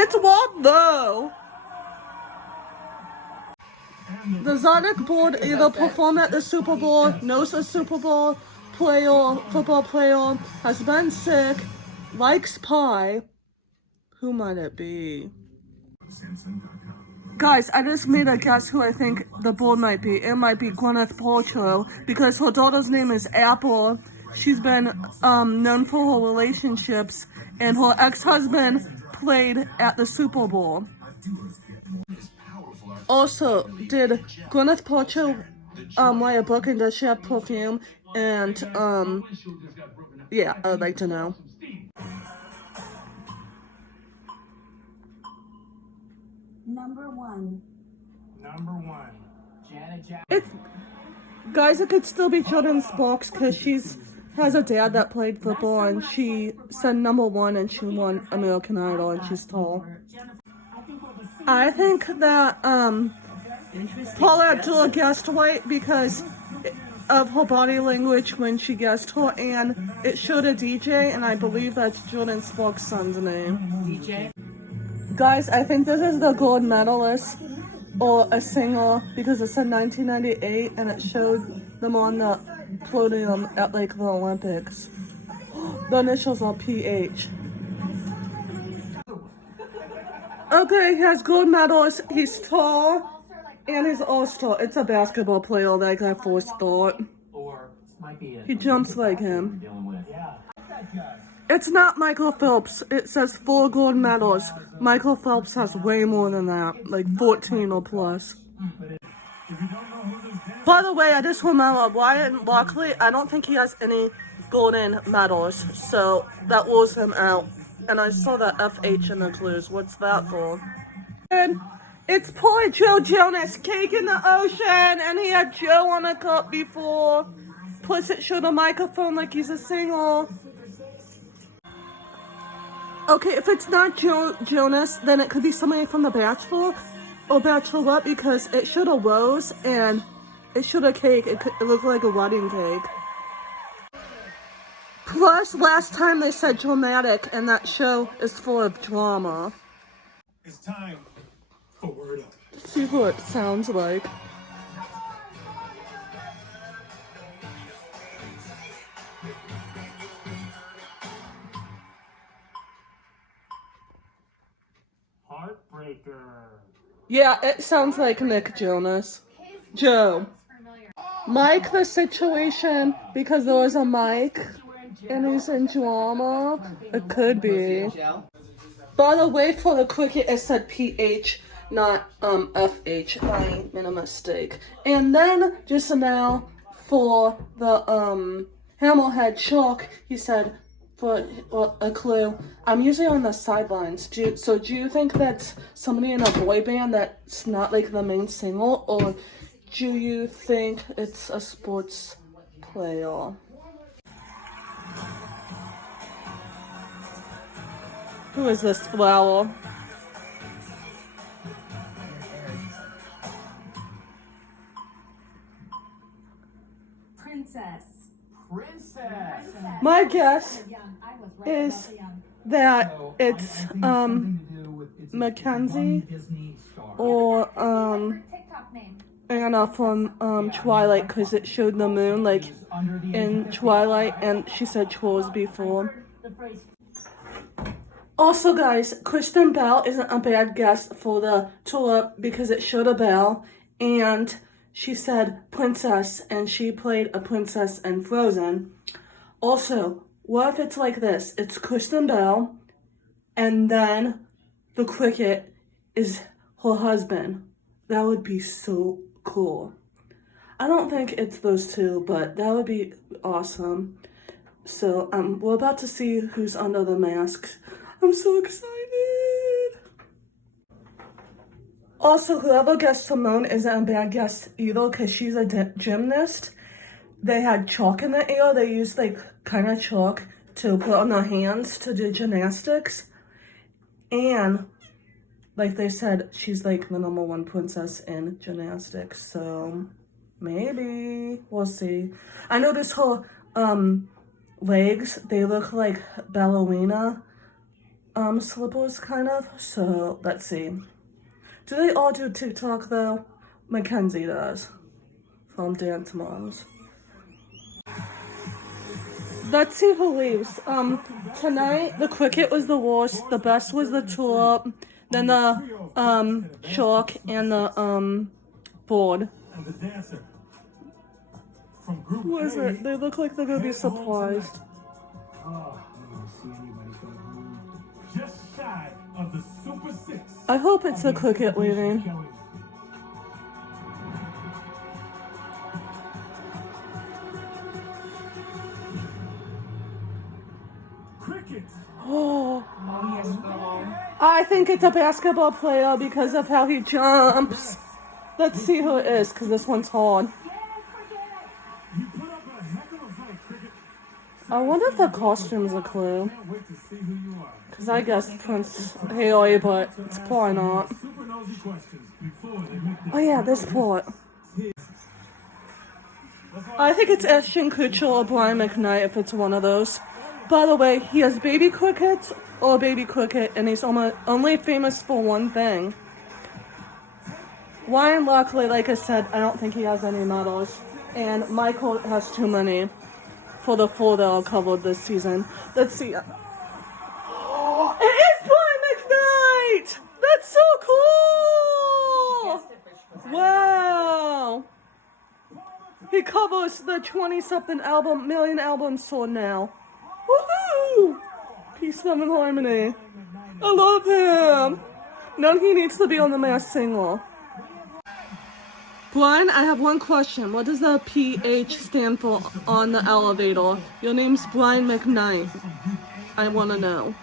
It's what though? The Zodiac board either performed at the Super Bowl, knows the Super Bowl player, football player, has been sick, likes pie. Who might it be? Guys, I just made a guess who I think the board might be. It might be Gwyneth Paltrow because her daughter's name is Apple. She's been known for her relationships, and her ex-husband played at the Super Bowl. Also, did Gwyneth Paltrow write a book, and does she have perfume? And yeah, I would like to know. Number one. Janet Jackson. It's guys, it could still be Jordan Sparks because she's has a dad that played football, and she said number one, and she won American Idol, and she's tall. I think that Paula Abdul guessed right because of her body language when she guessed her, and it showed a DJ, and I believe that's Jordan Sparks' son's name. DJ. Guys, I think this is the gold medalist or a singer because it said 1998 and it showed them on the podium at like the Olympics. The initials are PH. Okay, he has gold medals, he's tall, and he's all-star. It's a basketball player like I first thought. He jumps like him. It's not Michael Phelps. It says 4 gold medals. Michael Phelps has way more than that, like 14 or plus. By the way, I just remember Ryan Lockley, I don't think he has any golden medals, so that rules him out. And I saw that FH in the clues. What's that for? And it's poor Joe Jonas, Cake in the Ocean, and he had Joe on a cup before. Plus it showed a microphone like he's a singer. Okay, if it's not Joe Jonas, then it could be somebody from The Bachelor or Bachelorette because it showed a rose and it showed a cake. It looked like a wedding cake. Plus, last time they said dramatic, and that show is full of drama. It's time for Word Up. See what it sounds like. Heartbreaker. Yeah, it sounds like Nick Jonas. Joe. Mike the Situation, because there was a Mike, and he's in drama. It could be. By the way, for the cricket, it said PH, not FH. I made a mistake. And then, just now, for the Hammerhead Chalk, he said, for a clue, I'm usually on the sidelines. Do you think that's somebody in a boy band that's not like the main singer, or do you think it's a sports player? Who is this flower? Princess. My guess is that it's Mackenzie or Anna from Twilight, because it showed the moon like in Twilight, and she said trolls before. Also, guys, Kristen Bell isn't a bad guess for the tulip because it showed a bell, and she said princess, and she played a princess in Frozen. Also, what if it's like this? It's Kristen Bell, and then the cricket is her husband. That would be so cool. I don't think it's those two, but that would be awesome. So, we're about to see who's under the mask. I'm so excited. Also, whoever guessed Simone isn't a bad guess either because she's a gymnast. They had chalk in the air. They used like kind of chalk to put on their hands to do gymnastics. And like they said, she's like the #1 princess in gymnastics. So maybe we'll see. I noticed her legs, they look like ballerina slippers, kind of. So, let's see. Do they all do TikTok, though? Mackenzie does. From Dance Moms. Let's see who leaves. Tonight, the cricket was the worst. The best was the tulip. Then the, chalk and the, board. And the dancer from Group What is A, it? They look like they're gonna be surprised. just shy of the Super Six. I hope it's the cricket leaving. Cricket. Oh, I think it's a basketball player because of how he jumps. Let's see who it is, because this one's hard. You put up a heck of a fight, Cricket. I wonder if the costume's a clue. Can't wait to see who you are. Because I guess Prince Haley, but it's probably not. Super nosy questions before they make the Oh yeah, this part. I think it's Ashton Kutcher or Brian McKnight if it's one of those. By the way, he has baby cricket or baby cricket, and he's only famous for one thing. Ryan Lockley, like I said, I don't think he has any medals. And Michael has too many for the 4 that are covered this season. Let's see. It is Brian McKnight! That's so cool! Wow! He covers the 20-something million albums sold now. Woohoo! Peace, love, and harmony. I love him! Now he needs to be on The Masked Singer. Brian, I have one question. What does the PH stand for on the elevator? Your name's Brian McKnight. I want to know.